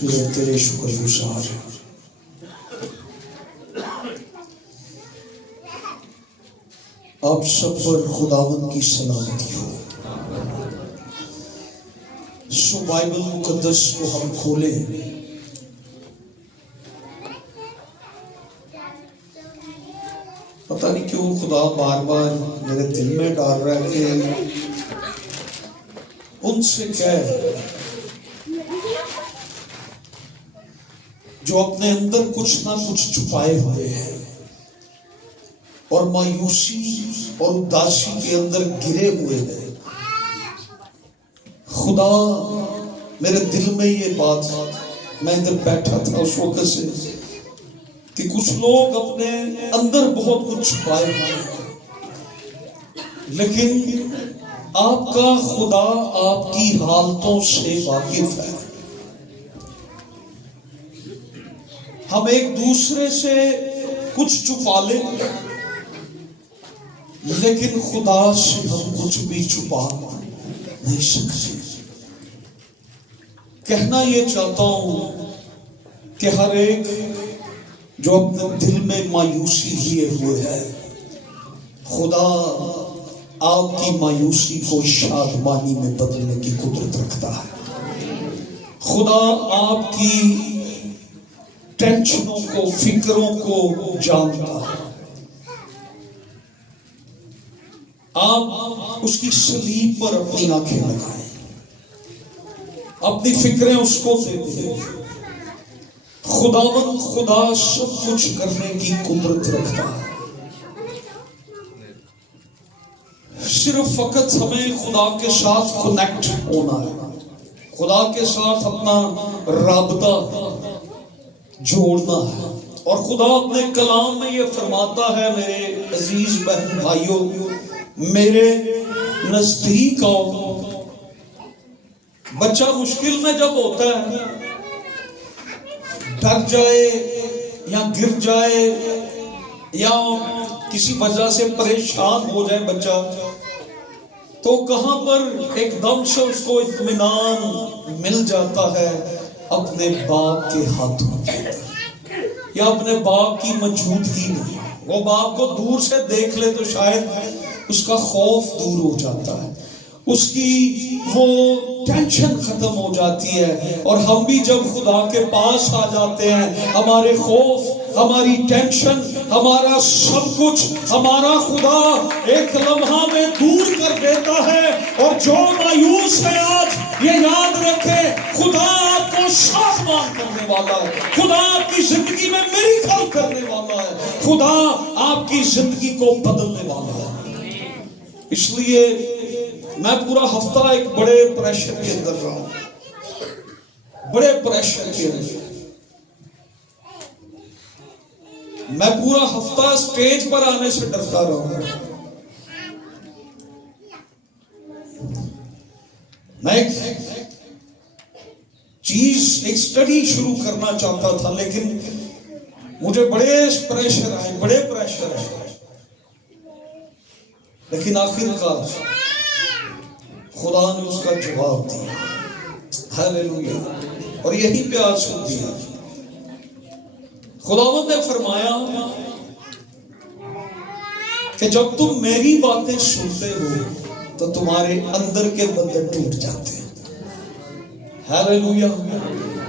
تیرے شکر گزار ہیں۔ آپ سب پر خداوند کی سلامتی ہو۔ سو بائبل مقدس کو ہم کھولیں، پتہ نہیں کیوں خدا بار بار میرے دل میں ڈال رہا ہے کہ ان سے کہہ جو اپنے اندر کچھ نہ کچھ چھپائے ہوئے ہیں اور مایوسی اور اداسی کے اندر گرے ہوئے ہیں۔ خدا میرے دل میں یہ بات، میں ادھر بیٹھا تھا اس وقت سے، کہ کچھ لوگ اپنے اندر بہت کچھ چھپائے ہوئے ہیں، لیکن آپ کا خدا آپ کی حالتوں سے واقف ہے۔ ہم ایک دوسرے سے کچھ چھپا لیں، لیکن خدا سے ہم کچھ بھی چھپا نہیں سکتے۔ کہنا یہ چاہتا ہوں کہ ہر ایک جو اپنے دل میں مایوسی لیے ہوئے ہے، خدا آپ کی مایوسی کو شادمانی میں بدلنے کی قدرت رکھتا ہے۔ خدا آپ کی ٹینشنوں کو، فکروں کو جانتا ہے۔ آپ اس کی صلیب پر اپنی آنکھیں لگائیں، اپنی فکریں اس کو دے دیں۔ خداوند خدا سب کچھ کرنے کی قدرت رکھتا ہے، صرف فقط ہمیں خدا کے ساتھ کنیکٹ ہونا ہے، خدا کے ساتھ اپنا رابطہ جوڑنا ہے۔ اور خدا اپنے کلام میں یہ فرماتا ہے، میرے عزیز بہن بھائیوں، میرے نزدیک آؤ۔ بچہ مشکل میں جب ہوتا ہے، ڈر جائے یا گر جائے یا کسی وجہ سے پریشان ہو جائے بچہ، تو کہاں پر ایک دم سے اس کو اطمینان مل جاتا ہے؟ اپنے باپ کے ہاتھوں یا اپنے باپ کی موجودگی میں۔ وہ باپ کو دور سے دیکھ لے تو شاید اس کا خوف دور ہو جاتا ہے، اس کی وہ ٹینشن ختم ہو جاتی ہے۔ اور ہم بھی جب خدا کے پاس آ جاتے ہیں، ہمارے خوف، ہماری ٹینشن، ہمارا سب کچھ ہمارا خدا ایک لمحہ میں دور کر دیتا ہے۔ اور جو مایوس ہے آج یہ یاد رکھے، خدا آپ کو شادمان کرنے والا ہے، خدا آپ کی زندگی میں میریکل کرنے والا ہے، خدا آپ کی زندگی کو بدلنے والا ہے۔ اس لیے میں پورا ہفتہ ایک بڑے پریشر کے اندر رہا ہوں، بڑے پریشر کے اندر۔ میں پورا ہفتہ سٹیج پر آنے سے ڈرتا رہا ہوں۔ میں ایک اسٹڈی شروع کرنا چاہتا تھا، لیکن مجھے بڑے پریشر آئے، لیکن آخر کار خدا نے اس کا جواب دیا۔ ہاللیلویا۔ اور یہی پہ آج سن دیا۔ خداوند نے فرمایا کہ جب تم میری باتیں سنتے ہو تو تمہارے اندر کے بندے ٹوٹ جاتے ہیں۔ ہاللیلویا۔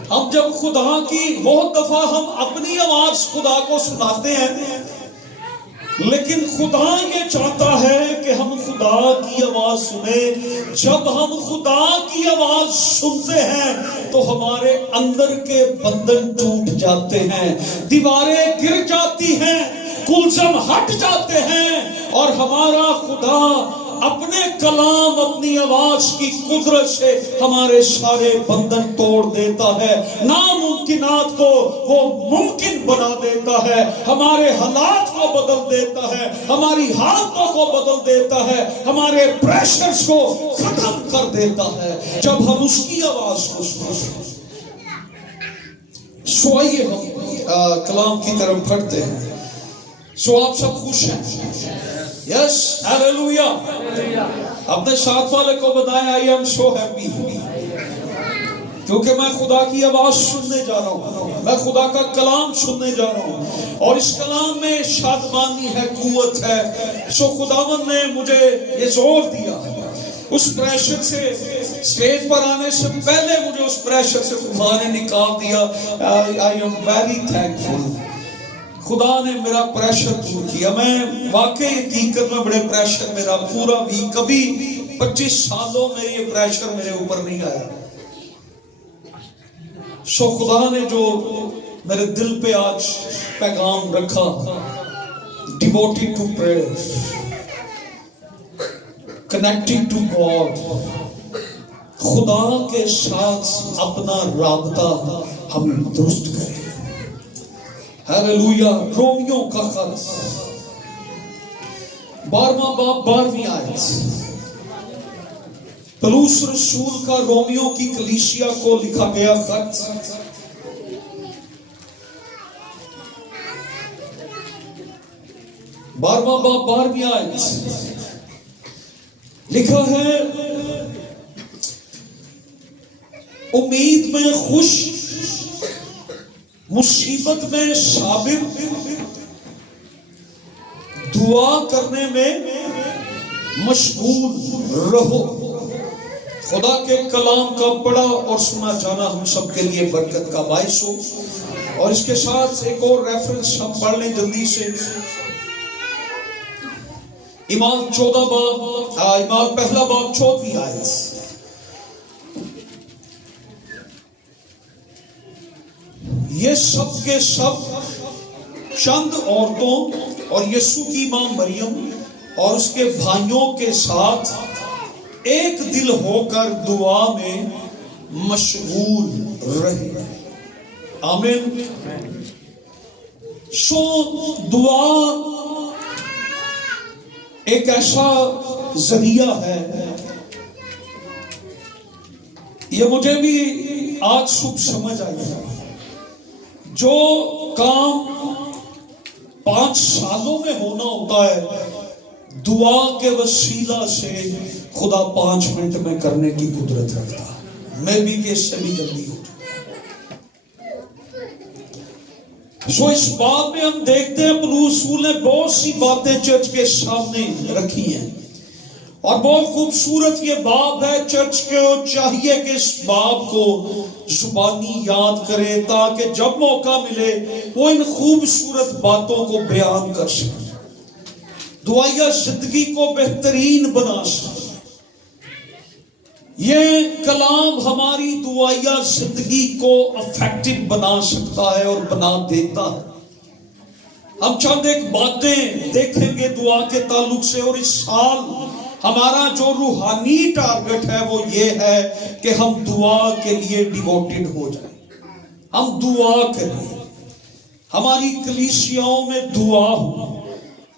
اب جب خدا کی بہت دفعہ ہم اپنی آواز خدا کو سناتے ہیں، لیکن خدا یہ چاہتا ہے کہ ہم خدا کی آواز سنیں۔ جب ہم خدا کی آواز سنتے ہیں تو ہمارے اندر کے بندھن ٹوٹ جاتے ہیں، دیواریں گر جاتی ہیں، کلزم ہٹ جاتے ہیں، اور ہمارا خدا اپنے کلام، اپنی آواز کی قدرت سے ہمارے سارے بندھن توڑ دیتا ہے، ناممکنات کو وہ ممکن بنا دیتا ہے، ہمارے حالات کو بدل دیتا ہے، ہماری حالتوں کو بدل دیتا ہے، ہمارے پریشرز کو ختم کر دیتا ہے جب ہم اس کی آواز کو سنتے ہیں۔ سو آئیے ہم کلام کی طرف بڑھتے ہیں۔ سو آپ سب خوش ہیں؟ یس، ہاللیلویا۔ اپنے ساتھ والے کو بتائیں، آئی ایم سو ہیپی کیونکہ میں خدا کی آواز سننے جا رہا ہوں، میں خدا کا کلام سننے جا رہا ہوں، اور اس کلام میں شادمانی ہے، قوت ہے۔ سو خداوند نے مجھے یہ زور دیا، اس پریشر سے اسٹیج پر آنے سے پہلے مجھے اس پریشر سے خدا نے نکال دیا۔ I am very thankful۔ خدا نے میرا پریشر دور کیا۔ میں واقعی حقیقت میں بڑے پریشر، میرا پورا بھی کبھی 25 سالوں میں یہ پریشر میرے اوپر نہیں آیا۔ سو خدا نے جو میرے دل پہ آج پیغام رکھا، devoted to prayer, connecting to God, خدا کے ساتھ اپنا رابطہ ہم درست کریں۔ ہیلیلویا۔ رومیوں کا خط 12واں باب 12ویں آیت، پولس رسول کا رومیوں کی کلیسیا کو لکھا گیا خط، بارہواں باب 12ویں آیت لکھا ہے، امید میں خوش، مصیبت میں صابر، دعا کرنے میں مشغول رہو۔ خدا کے کلام کا پڑھا اور سنا جانا ہم سب کے لیے برکت کا باعث ہو۔ اور اس کے ساتھ ایک اور ریفرنس ہم پڑھ لیں جلدی سے، ایمان 14 باب، ایمان پہلا باب 14ویں آیت۔ یہ سب کے سب چند عورتوں اور یسوع کی ماں مریم اور اس کے بھائیوں کے ساتھ ایک دل ہو کر دعا میں مشغول رہے۔ آمین۔ سو دعا ایک ایسا ذریعہ ہے، یہ مجھے بھی آج صبح سمجھ آئی، جو کام 5 سالوں میں ہونا ہوتا ہے، دعا کے وسیلہ سے خدا 5 منٹ میں کرنے کی قدرت رکھتا ہے، میں بھی کہ اس سے بھی جلدی ہو۔ سو اس بات میں ہم دیکھتے ہیں پولس رسول نے بہت سی باتیں چرچ کے سامنے رکھی ہیں، اور بہت خوبصورت یہ باب ہے۔ چرچ کو چاہیے کہ اس باب کو زبانی یاد کرے تاکہ جب موقع ملے وہ ان خوبصورت باتوں کو بیان کر سکے، دعائیہ زندگی کو بہترین بنا سکے۔ یہ کلام ہماری دعائیہ زندگی کو افیکٹو بنا سکتا ہے اور بنا دیتا ہے۔ ہم چند ایک باتیں دیکھیں گے دعا کے تعلق سے، اور اس سال ہمارا جو روحانی ٹارگٹ ہے وہ یہ ہے کہ ہم دعا کے لیے ڈیووٹڈ ہو جائیں، ہم دعا کریں، ہماری کلیسیاؤں میں دعا ہو،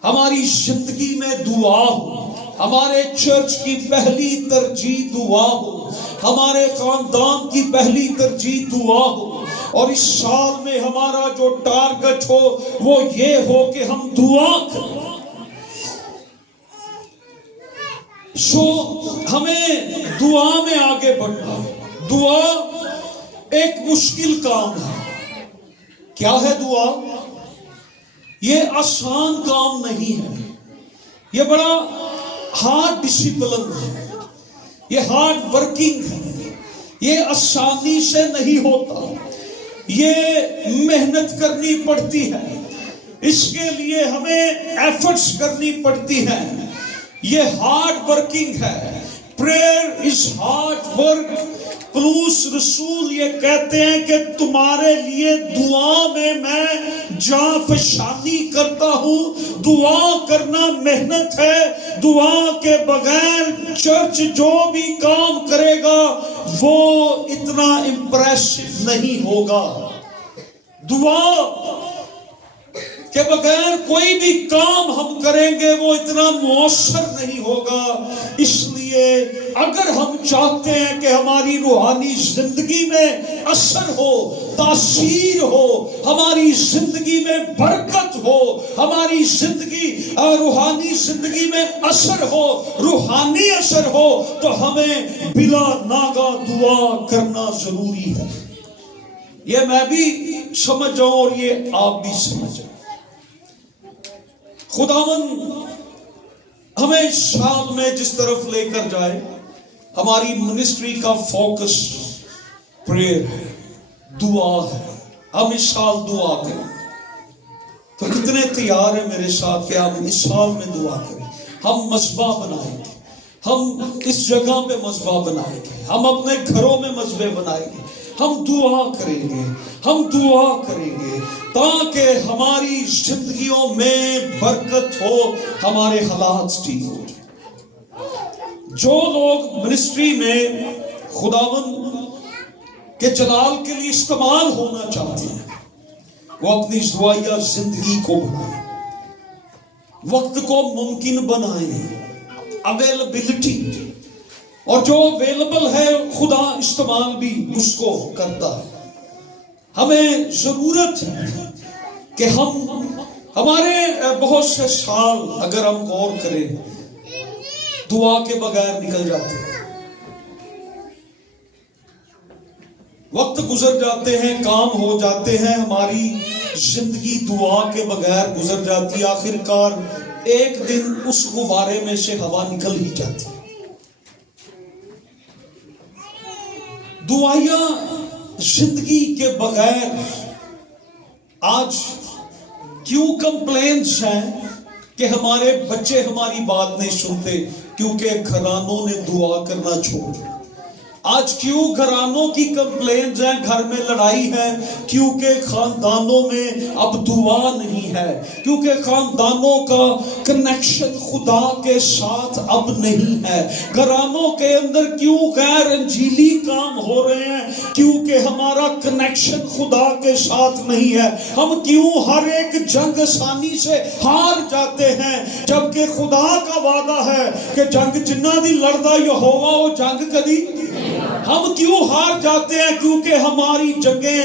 ہماری زندگی میں دعا ہو، ہمارے چرچ کی پہلی ترجیح دعا ہو، ہمارے خاندان کی پہلی ترجیح دعا ہو، اور اس سال میں ہمارا جو ٹارگٹ ہو وہ یہ ہو کہ ہم دعا کریں۔ سو ہمیں دعا میں آگے بڑھنا ہے۔ دعا ایک مشکل کام ہے۔ کیا ہے دعا؟ یہ آسان کام نہیں ہے، یہ بڑا ہارڈ ڈسپلن ہے، یہ ہارڈ ورکنگ ہے، یہ آسانی سے نہیں ہوتا، یہ محنت کرنی پڑتی ہے، اس کے لیے ہمیں ایفرٹس کرنی پڑتی ہیں، یہ ہارڈ ورکنگ ہے۔ Prayer is hard work. پولس رسول یہ کہتے ہیں کہ تمہارے لیے دعا میں جاں فشانی کرتا ہوں۔ دعا کرنا محنت ہے، دعا کے بغیر چرچ جو بھی کام کرے گا وہ اتنا امپریسو نہیں ہوگا۔ دعا کہ بغیر کوئی بھی کام ہم کریں گے وہ اتنا مؤثر نہیں ہوگا. اس لیے اگر ہم چاہتے ہیں کہ ہماری روحانی زندگی میں اثر ہو، تاثیر ہو، ہماری زندگی میں برکت ہو، ہماری زندگی روحانی زندگی میں اثر ہو، روحانی اثر ہو، تو ہمیں بلا ناگا دعا کرنا ضروری ہے. یہ میں بھی سمجھ جاؤں اور یہ آپ بھی سمجھ جاؤں. خداوند ہمیں اس سال میں جس طرف لے کر جائے، ہماری منسٹری کا فوکس پریئر ہے، دعا ہے. ہم اس سال دعا کریں. تو کتنے تیار ہیں میرے ساتھ کہ ہم اس سال میں دعا کریں؟ ہم مذبح بنائیں گے، ہم اس جگہ پہ مذبح بنائیں گے، ہم اپنے گھروں میں مذبح بنائیں گے، ہم دعا کریں گے، ہم دعا کریں گے تاکہ ہماری زندگیوں میں برکت ہو، ہمارے حالات ٹھیک ہو جائیں. جو لوگ منسٹری میں خداوند کے جلال کے لیے استعمال ہونا چاہتے ہیں، وہ اپنی دعائیہ زندگی کو بنائیں، وقت کو ممکن بنائیں، اویلیبلٹی، اور جو اویلیبل ہے خدا استعمال بھی اس کو کرتا ہے. ہمیں ضرورت ہے کہ ہمارے بہت سے سال اگر ہم غور کریں دعا کے بغیر نکل جاتے ہیں. وقت گزر جاتے ہیں، کام ہو جاتے ہیں، ہماری زندگی دعا کے بغیر گزر جاتی ہے. آخر کار ایک دن اس غبارے میں سے ہوا نکل ہی جاتی ہے. دعائیہ زندگی کے بغیر آج کیوں کمپلینٹس ہیں کہ ہمارے بچے ہماری بات نہیں سنتے؟ کیونکہ گھرانوں نے دعا کرنا چھوڑ دیا. آج کیوں گھرانوں کی کمپلینٹس ہیں، گھر میں لڑائی ہے؟ کیونکہ خاندانوں میں اب دعا نہیں ہے، کیونکہ خاندانوں کا کنیکشن خدا کے ساتھ اب نہیں ہے. گھرانوں کے اندر کیوں غیر انجیلی کام ہو رہے ہیں؟ کیونکہ ہمارا کنیکشن خدا کے ساتھ نہیں ہے. ہم کیوں ہر ایک جنگ آسانی سے ہار جاتے ہیں، جبکہ خدا کا وعدہ ہے کہ جنگ جنہ دی لڑدا یہوہ وہ جنگ کدی. ہم کیوں ہار جاتے ہیں؟ کیونکہ ہماری جنگیں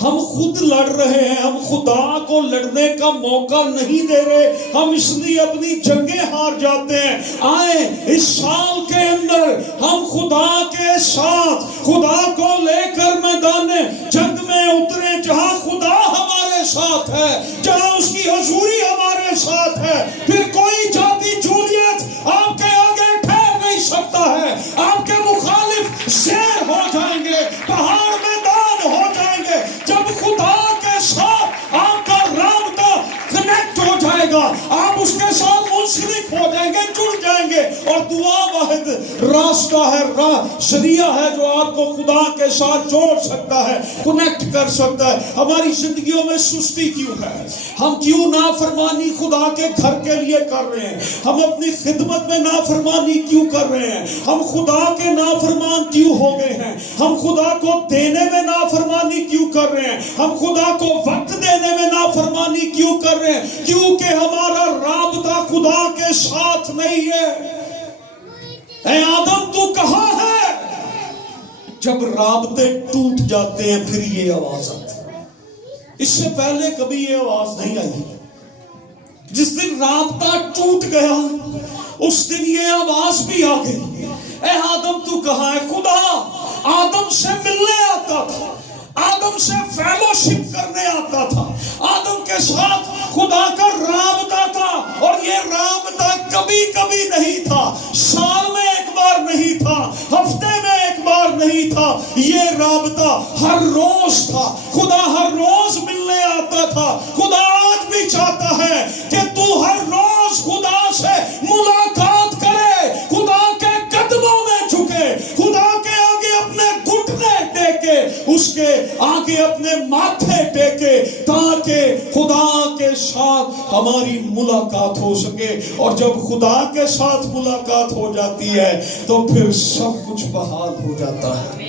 ہم خود لڑ رہے ہیں، ہم خدا کو لڑنے کا موقع نہیں دے رہے، ہم اس لیے اپنی جنگیں ہار جاتے ہیں. آئیں اس سال کے اندر ہم خدا کے ساتھ، خدا کو لے کر میدان جنگ میں اتریں. جہاں خدا ہمارے ساتھ ہے، جہاں اس کی حضوری ہمارے ساتھ ہے، پھر کوئی جاتی جولیت آپ کے آگے ٹھہر نہیں سکتا ہے. آپ کے مخالف زیر ہو جائیں گے، پہاڑ میدان ہو جائیں گے. جب خدا کے ساتھ آپ کا رابطہ کنیکٹ ہو جائے گا، آپ اس کے ساتھ منسلک ہو جائیں گے، جڑ جائیں گے. اور دعا واحد راستہ ہے، ذریعہ ہے جو آپ کو خدا کے ساتھ جوڑ سکتا ہے، کنیکٹ کر سکتا ہے. ہماری زندگیوں میں سستی کیوں ہے؟ ہم کیوں نافرمانی خدا کے گھر کے لیے کر رہے ہیں؟ ہم اپنی خدمت میں نافرمانی کیوں کر رہے ہیں؟ ہم خدا کے نافرمان کیوں ہو گئے ہیں؟ ہم خدا کو دینے میں نافرمانی کیوں کر رہے ہیں؟ ہم خدا کو وقت دینے میں نافرمانی کیوں کر رہے ہیں؟ کیونکہ ہمارا رابطہ خدا کے ساتھ نہیں ہے. اے آدم تو کہاں ہے؟ جب رابطے ٹوٹ جاتے ہیں پھر یہ آواز آتی ہے. اس سے پہلے کبھی یہ آواز نہیں آئی. جس دن رابطہ ٹوٹ گیا اس دن یہ آواز بھی آ گئی، اے آدم تو کہاں ہے؟ خدا آدم سے ملنے آتا تھا، آدم سے فیلوشپ کرنے آتا تھا، آدم کے ساتھ خدا کا رابطہ تھا. اور یہ رابطہ کبھی کبھی نہیں تھا، سال میں ایک بار نہیں تھا، ہفتے میں ایک بار نہیں تھا. یہ رابطہ ہر روز تھا. خدا ہر روز ملنے آتا تھا. خدا آج بھی چاہتا ہے کہ تو ہر روز خدا سے ملاقات کرے، خدا کے قدموں میں جھکے، خدا کے آگے اپنے گھٹنے ٹیکے، اس کے آگے اپنے ماتھے ٹیکے، تاکہ خدا کے ساتھ ہماری ملاقات ہو سکے. اور جب خدا کے ساتھ ملاقات ہو جاتی ہے تو پھر سب کچھ بحال ہو جاتا ہے.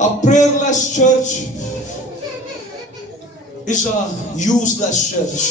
A prayerless church is a useless church.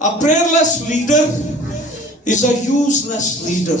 a prayerless leader is a useless leader.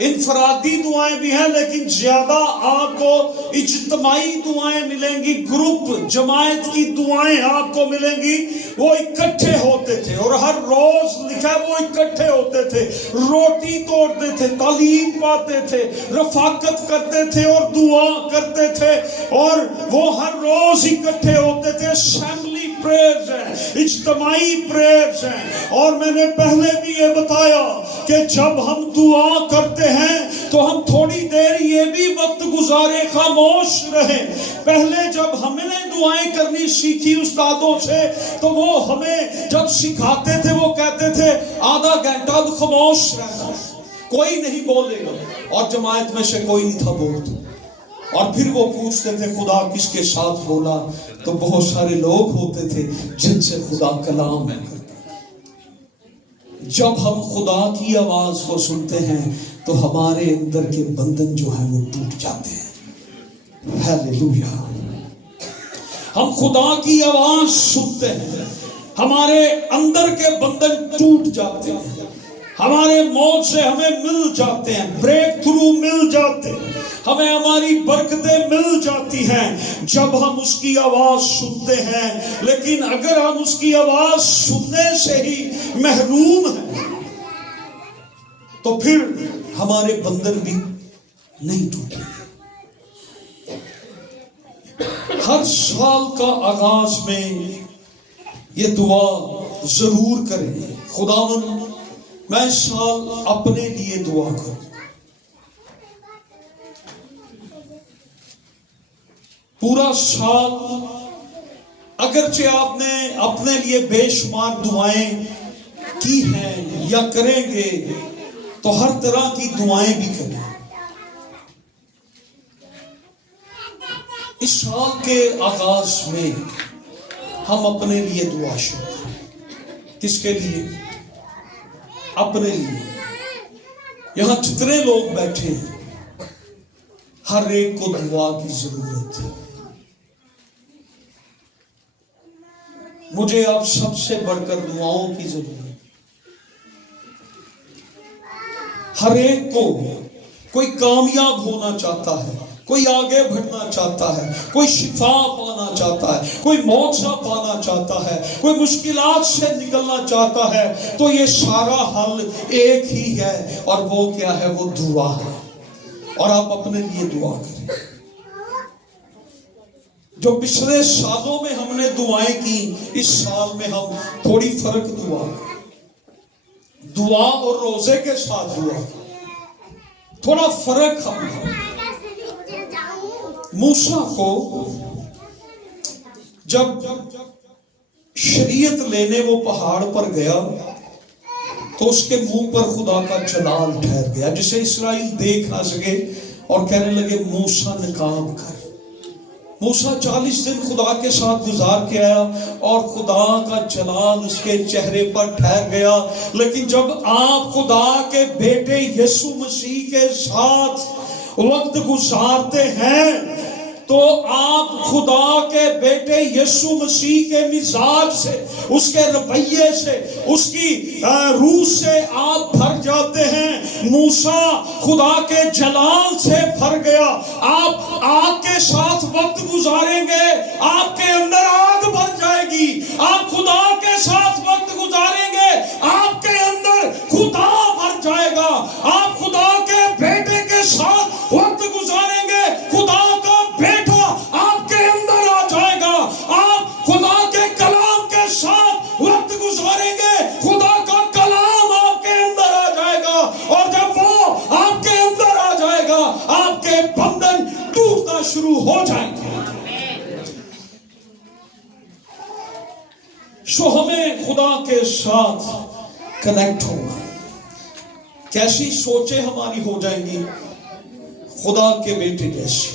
انفرادی دعائیں بھی ہیں لیکن زیادہ آپ کو اجتماعی دعائیں ملیں گی، گروپ جماعت کی دعائیں آپ کو ملیں گی۔ وہ اکٹھے ہوتے تھے اور ہر روز لکھا ہے وہ اکٹھے ہوتے تھے، روٹی توڑتے تھے، تعلیم پاتے تھے، رفاقت کرتے تھے اور دعا کرتے تھے، اور وہ ہر روز اکٹھے ہوتے تھے۔ اسمبلی پریئرز ہیں، اجتماعی پریئرز ہیں۔ اور میں نے پہلے بھی یہ بتایا کہ جب ہم دعا کرتے ہیں تو ہم تھوڑی دیر یہ بھی وقت گزارے، خاموش رہیں۔ پہلے جب ہم نے دعائیں کرنی سیکھی استادوں سے تو وہ ہمیں جب سکھاتے تھے وہ کہتے تھے آدھا گھنٹہ خاموش رہنا، کوئی نہیں بولے گا، اور جماعت میں سے کوئی نہیں تھا بولتا۔ اور پھر وہ پوچھتے تھے خدا کس کے ساتھ بولا، تو بہت سارے لوگ ہوتے تھے جن سے خدا کلام کرتا۔ جب ہم خدا کی آواز کو سنتے ہیں تو ہمارے اندر کے بندھن جو ہیں وہ ٹوٹ جاتے ہیں۔ ہیلیلویا۔ ہم خدا کی آواز سنتے ہیں، ہمارے اندر کے بندھن ٹوٹ جاتے ہیں، ہمارے موت سے ہمیں مل جاتے ہیں، بریک تھرو مل جاتے ہیں، ہمیں ہماری برکتیں مل جاتی ہیں جب ہم اس کی آواز سنتے ہیں۔ لیکن اگر ہم اس کی آواز سننے سے ہی محروم ہیں تو پھر ہمارے بندھن بھی نہیں ٹوٹے۔ ہر سال کا آغاز میں یہ دعا ضرور کریں، خداوند میں اس سال اپنے لیے دعا کروں۔ پورا سال اگرچہ آپ نے اپنے لیے بے شمار دعائیں کی ہیں یا کریں گے تو ہر طرح کی دعائیں بھی کریں۔ اس سال کے آغاز میں ہم اپنے لیے دعا شروع کریں۔ کس کے لیے؟ اپنے لیے۔ یہاں جتنے لوگ بیٹھے ہیں ہر ایک کو دعا کی ضرورت ہے۔ مجھے آپ سب سے بڑھ کر دعاؤں کی ضرورت ہے۔ ہر ایک کو کوئی کامیاب ہونا چاہتا ہے، کوئی آگے بڑھنا چاہتا ہے، کوئی شفا پانا چاہتا ہے، کوئی موقع پانا چاہتا ہے، کوئی مشکلات سے نکلنا چاہتا ہے، تو یہ سارا حل ایک ہی ہے، اور وہ کیا ہے؟ وہ دعا ہے۔ اور آپ اپنے لیے دعا کریں۔ جو پچھلے سالوں میں ہم نے دعائیں کی، اس سال میں ہم تھوڑی فرق دعا اور روزے کے ساتھ دعا، تھوڑا فرق ہم موسیٰ کو جب شریعت لینے وہ پہاڑ پر گیا تو اس کے منہ پر خدا کا جلال ٹھہر گیا، جسے اسرائیل دیکھ نہ سکے، اور کہنے لگے موسیٰ نکاب کر۔ موسیٰ 40 دن خدا کے ساتھ گزار کے آیا اور خدا کا جلال اس کے چہرے پر ٹھہر گیا۔ لیکن جب آپ خدا کے بیٹے یسوع مسیح کے ساتھ وقت گزارتے ہیں تو آپ خدا کے بیٹے یسوع مسیح کے مزاج سے، اس کے رویے سے، اس کی روح سے آپ بھر جاتے ہیں۔ موسیٰ خدا کے جلال سے بھر گیا۔ آپ آگ کے ساتھ وقت گزاریں گے، آپ کے اندر آگ بھر جائے گی۔ آپ خدا کے ساتھ وقت گزاریں گے، آپ کے اندر خدا بھر جائے گا۔ آپ خدا کے بیٹے کے ساتھ وقت گزاریں گے، خدا کا بیٹا آپ کے اندر آ جائے گا۔ آپ خدا کے کلام کے ساتھ وقت گزاریں گے، خدا کا کلام آپ کے اندر آ جائے گا، اور جب وہ آپ کے اندر آ جائے گا آپ کے بندھن ٹوٹنا شروع ہو جائیں گے۔ سو ہمیں خدا کے ساتھ کنیکٹ ہونا۔ کیسی سوچیں ہماری ہو جائیں گی؟ خدا کے بیٹے جیسی۔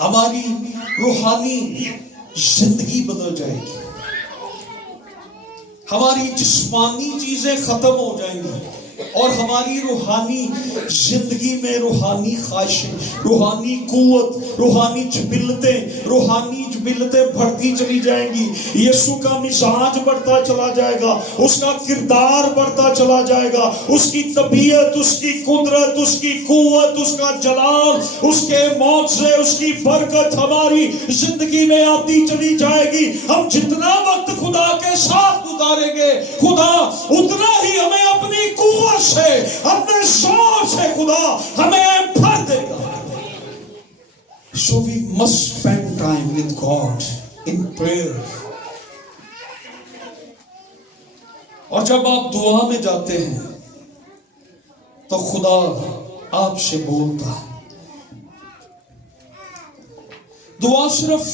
ہماری روحانی زندگی بدل جائے گی، ہماری جسمانی چیزیں ختم ہو جائیں گی، اور ہماری روحانی زندگی میں روحانی خواہشیں، روحانی قوت، روحانی جبلتیں بڑھتی چلی جائیں گی. یسوع کا مزاج بڑھتا چلا جائے گا، اس کا کردار بڑھتا چلا جائے گا، اس کی طبیعت، اس کی قدرت، اس کی قوت، اس کا جلال، اس کے معجزے، اس کی برکت ہماری زندگی میں آتی چلی جائے گی. ہم جتنا وقت خدا کے ساتھ گزاریں گے، خدا اتنا ہی ہمیں اپنی قوت سے، اپنے زور سے خدا ہمیں بھر دے گا. So we must spend time with God in prayer. اور جب آپ دعا میں جاتے ہیں تو خدا آپ سے بولتا ہے. دعا صرف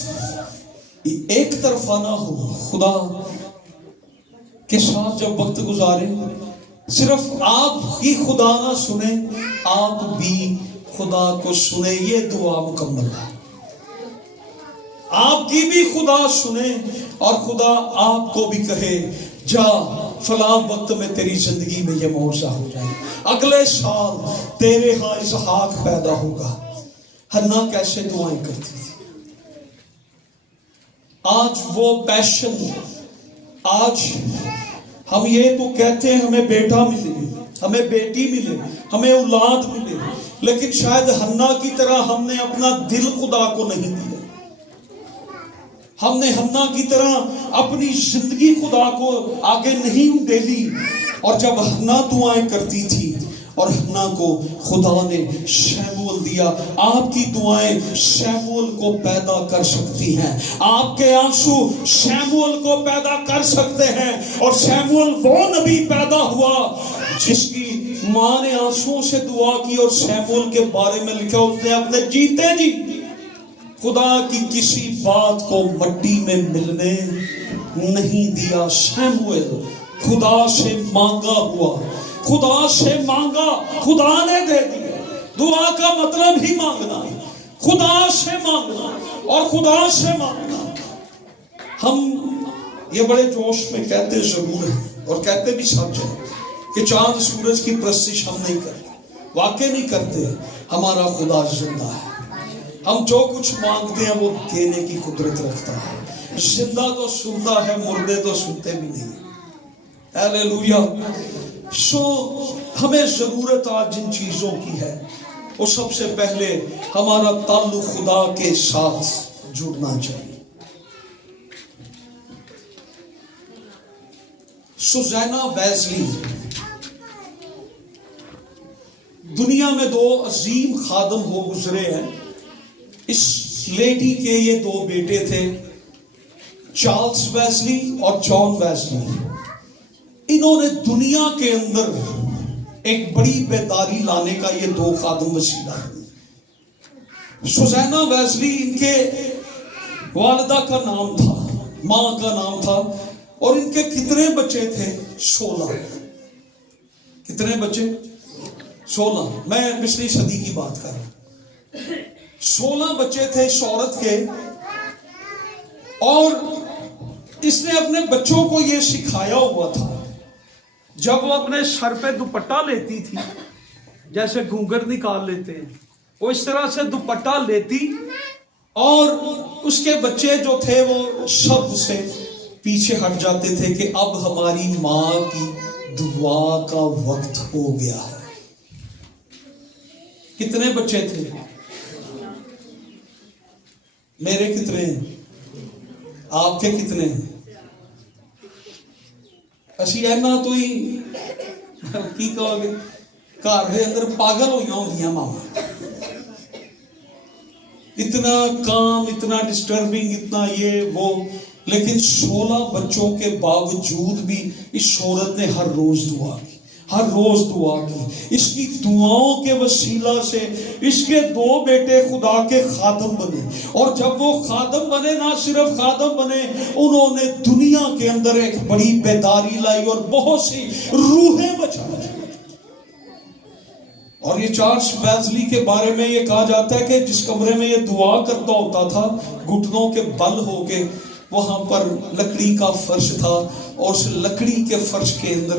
ایک طرفہ نہ ہو. خدا کے ساتھ جب وقت گزاریں، صرف آپ ہی خدا نہ سنیں، آپ بھی خدا کو سنیں. یہ دعا مکمل ہے. آپ کی بھی خدا سنیں اور خدا آپ کو بھی کہے جا فلاں وقت میں تیری زندگی میں یہ معجزہ ہو جائے، اگلے سال تیرے ہاں اسحاق پیدا ہوگا. حنا کیسے دعائیں کرتی تھی. آج وہ پیشن، آج ہم یہ تو کہتے ہیں ہمیں بیٹا ملے، ہمیں بیٹی ملے، ہمیں اولاد ملے، لیکن شاید حنا کی طرح ہم نے اپنا دل خدا کو نہیں دیا. ہم نے حنا کی طرح اپنی زندگی خدا کو آگے نہیں ڈیلی. اور جب حنا دعائیں کرتی تھی اور حنا کو خدا نے شموئیل دیا. آپ کی دعائیں شموئیل کو پیدا کر سکتی ہیں، آپ کے آنسو شموئیل کو پیدا کر سکتے ہیں. اور شموئیل وہ نبی پیدا ہوا جس کی ماں نے آنسوؤں سے دعا کی، اور شموئیل کے بارے میں لکھا اس نے اپنے جیتے جی خدا کی کسی بات کو مٹی میں ملنے نہیں دیا. شموئیل خدا سے مانگا ہوا، خدا سے مانگا، خدا نے دے دیا. دعا کا مطلب ہی مانگنا، خدا سے مانگنا اور خدا سے مانگنا. ہم یہ بڑے جوش میں کہتے ضرور ہیں اور کہتے بھی سچ ہے کہ چاند سورج کی پرستش ہم نہیں کرتے، واقع نہیں کرتے. ہمارا خدا زندہ ہے. ہم جو کچھ مانگتے ہیں وہ دینے کی قدرت رکھتا ہے. زندہ تو سنتا ہے، مردے تو سنتے بھی نہیں. ہیلیلویا. سو ہمیں ضرورت آج جن چیزوں کی ہے وہ سب سے پہلے ہمارا تعلق خدا کے ساتھ جڑنا چاہیے. سوزینا ویزلی، دنیا میں دو عظیم خادم ہو گزرے ہیں. اس لیڈی کے یہ دو بیٹے تھے، چارلس ویزلی اور جان ویزلی. انہوں نے دنیا کے اندر ایک بڑی بیداری لانے کا یہ دو خادم وسیلہ ہے. سوزینا ویزلی ان کے والدہ کا نام تھا، ماں کا نام تھا. اور ان کے کتنے بچے تھے؟ 16. کتنے بچے؟ 16. میں پچھلی صدی کی بات کر رہا ہوں. 16 بچے تھے اس عورت کے. اور اس نے اپنے بچوں کو یہ سکھایا ہوا تھا، جب وہ اپنے سر پہ دوپٹہ لیتی تھی، جیسے گھونگھر نکال لیتے ہیں، وہ اس طرح سے دوپٹہ لیتی اور اس کے بچے جو تھے وہ سب سے پیچھے ہٹ جاتے تھے کہ اب ہماری ماں کی دعا کا وقت ہو گیا ہے. کتنے بچے تھے؟ میرے کتنے ہیں؟ آپ کے کتنے ہیں؟ اسی اینا تو ہی کی کہو گے گھر دے اندر پاگل ہوئی ہوں ماما. اتنا کام، اتنا ڈسٹربنگ، اتنا یہ وہ. لیکن 16 بچوں کے باوجود بھی اس عورت نے ہر روز دعا کی، ہر روز دعا کی. اس کی دعاؤں کے وسیلہ سے اس کے 2 بیٹے خدا کے خادم بنے. اور جب وہ خادم بنے، نہ صرف خادم بنے، انہوں نے دنیا کے اندر ایک بڑی بیداری لائی اور بہت سی روحیں بچائی. اور یہ چارلس ویزلی کے بارے میں یہ کہا جاتا ہے کہ جس کمرے میں یہ دعا کرتا ہوتا تھا، گھٹنوں کے بل ہو کے وہاں پر لکڑی کا فرش تھا، اور اس لکڑی کے فرش کے اندر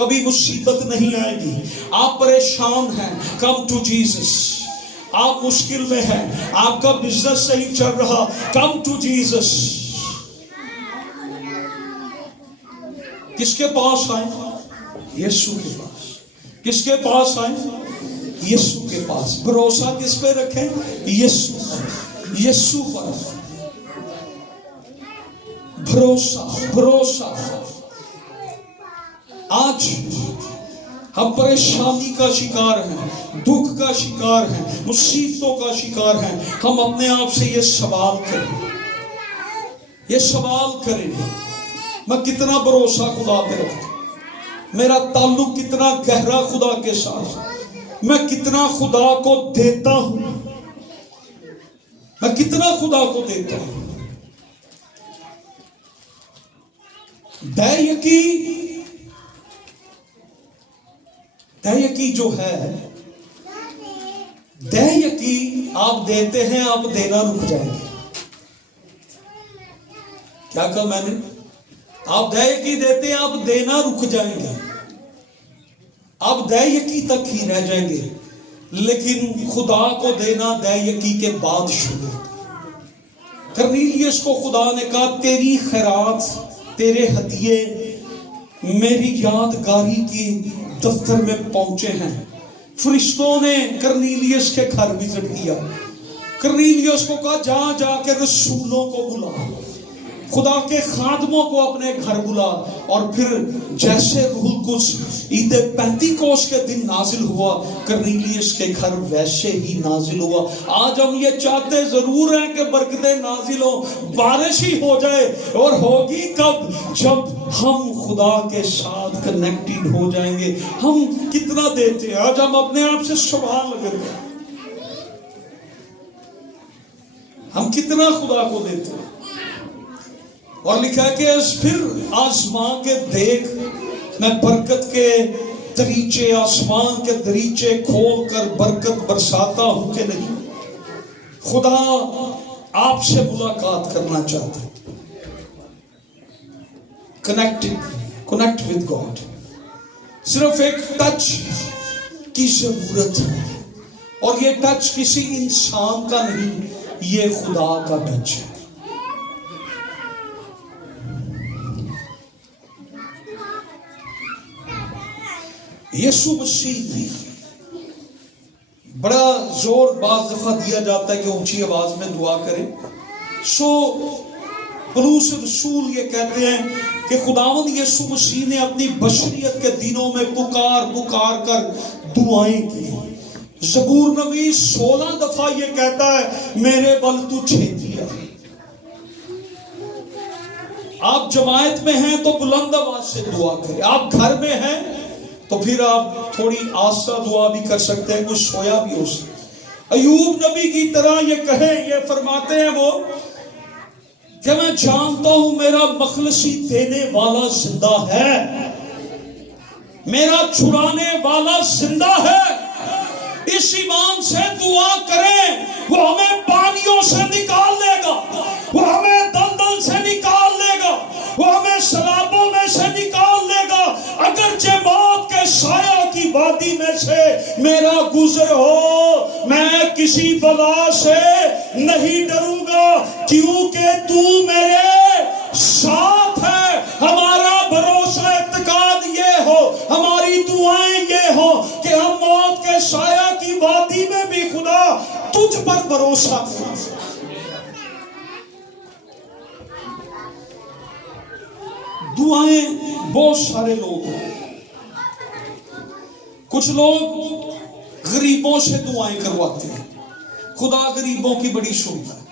کبھی مصیبت نہیں آئے گی. آپ پریشان ہیں, کم ٹو جیسس. آپ مشکل میں ہیں, آپ کا بزنس نہیں چل رہا, کم ٹو جیسس. کس کے پاس آئیں؟ یسوع کے پاس. کس کے پاس آئیں؟ یسوع کے پاس. بھروسہ کس پہ رکھیں؟ یسوع پر. بھروسہ. آج ہم پریشانی کا شکار ہیں, دکھ کا شکار ہیں, مصیبتوں کا شکار ہیں. ہم اپنے آپ سے یہ سوال کریں, میں کتنا بھروسہ خدا پہ رکھتا ہوں, میرا تعلق کتنا گہرا خدا کے ساتھ, میں کتنا خدا کو دیتا ہوں, میں کتنا خدا کو دیتا ہوں. دہیکی جو ہے, دہیکی آپ دیتے ہیں, آپ دینا رک جائیں گے. کیا کہا میں نے؟ آپ دہیکی دیتے ہیں, آپ دینا رک جائیں گے, آپ دہیکی تک ہی رہ جائیں گے. لیکن خدا کو دینا دہیکی کے بعد شروع. کرنیلیس کو خدا نے کہا تیری خیرات, تیرے ہدیے میری یادگاری کی دفتر میں پہنچے ہیں. فرشتوں نے کرنیلیس کے گھر وزٹ کیا. کرنیلیس کو کہا جا کے رسولوں کو بلا, خدا کے خادموں کو اپنے گھر بلا. اور پھر جیسے روح القدس عید پینتیکوس کے دن نازل ہوا کرنیلیس کے گھر, ویسے ہی نازل ہوا. آج ہم یہ چاہتے ضرور ہیں کہ برکتیں نازل ہوں, بارش ہی ہو جائے. اور ہوگی کب؟ جب ہم خدا کے ساتھ کنیکٹڈ ہو جائیں گے. ہم کتنا دیتے ہیں؟ آج ہم اپنے آپ سے سوال کرتے ہیں, ہم کتنا خدا کو دیتے ہیں؟ اور لکھا ہے کہ پھر آسمان کے دیکھ, میں برکت کے دریچے, آسمان کے دریچے کھول کر برکت برساتا ہوں کہ نہیں. خدا آپ سے ملاقات کرنا چاہتا ہے. Connect with God. صرف ایک ٹچ کی ضرورت ہے, اور یہ ٹچ کسی انسان کا نہیں, یہ خدا کا ٹچ ہے. یسوع مسیح بڑا زور بعض دفعہ دیا جاتا ہے کہ اونچی آواز میں دعا کریں. پولس رسول یہ کہتے ہیں کہ خداوند یسوع مسیح نے اپنی بشریت کے دنوں میں پکار کر دعائیں کی. زبور نویس 16 دفعہ یہ کہتا ہے میرے بل تو چھیتی ہے. آپ جماعت میں ہیں تو بلند آواز سے دعا کریں. آپ گھر میں ہیں تو پھر آپ تھوڑی آہستہ دعا بھی کر سکتے ہیں, کچھ سویا بھی ہو سکتا. ایوب نبی کی طرح یہ کہیں, یہ فرماتے ہیں وہ کہ میں جانتا ہوں میرا مخلصی دینے والا زندہ ہے, میرا چھڑانے والا زندہ ہے. اس ایمان سے دعا کریں, وہ ہمیں پانیوں سے نکال لے گا, وہ ہمیں دلدل سے نکال لے گا, وہ ہمیں سیلابوں میں سے نکال لے گا. اگرچہ موت کے سایہ کی وادی میں سے میرا گزر ہو, میں کسی بلا سے نہیں ڈروں گا, کیونکہ تو میرے ساتھ ہے. ہمارا بھروسہ اعتقاد یہ ہو, ہماری دعائیں یہ ہو کہ ہم موت کے سایہ کی وادی میں بھی خدا تجھ پر بھروسہ کریں. دعائیں بہت سارے لوگ ہیں. کچھ لوگ غریبوں سے دعائیں کرواتے ہیں, خدا غریبوں کی بڑی سنتا ہے.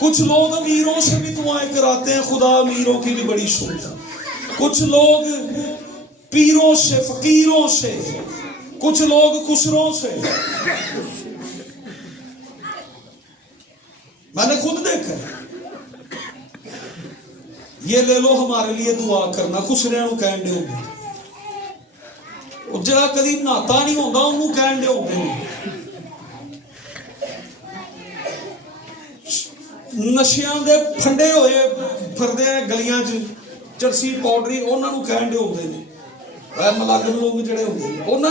کچھ لوگ امیروں سے بھی دعائیں کراتے ہیں, خدا امیروں کی بھی بڑی سنتا ہے. کچھ لوگ پیروں سے, فقیروں سے, کچھ لوگ خسروں سے. میں نے خود دیکھا, یہ لے لو ہمارے لیے دعا کرنا, خسرے نو کہن دے ہوگے, جڑا کدی نہاتا نہیں ہوتا انہوں کہن دے ہوگے. نشیاں دے پھنڈے ہوئے پھردے ہیں گلیاں چرسی پاؤڈری, انہوں کہن دے ہوگے. ਮਲਾਗਮ ਲੋਕ ਜਿਹੜੇ ਹੁੰਦੇ ਉਹਨਾਂ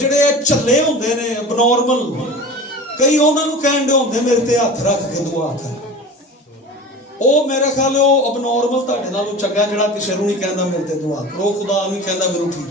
ਜਿਹੜੇ ਝੱਲੇ ਹੁੰਦੇ ਨੇ ਅਬਨੋਰਮਲ, ਕਈ ਉਹਨਾਂ ਨੂੰ ਕਹਿੰਦੇ ਹੁੰਦੇ ਮੇਰੇ ਤੇ ਹੱਥ ਰੱਖ ਕੇ ਦੁਆ ਕਰ। ਉਹ ਮੇਰੇ ਖਿਆਲ ਉਹ ਅਬਨੋਰਮਲ ਤੁਹਾਡੇ ਨਾਲੋਂ ਚੰਗਾ ਜਿਹੜਾ ਕਿਸੇ ਨੂੰ ਨਹੀਂ ਕਹਿੰਦਾ ਮੇਰੇ ਤੇ ਦੁਆ ਕਰੋ, ਖੁਦਾ ਨੂੰ ਕਹਿੰਦਾ ਮੈਨੂੰ ਠੀਕ।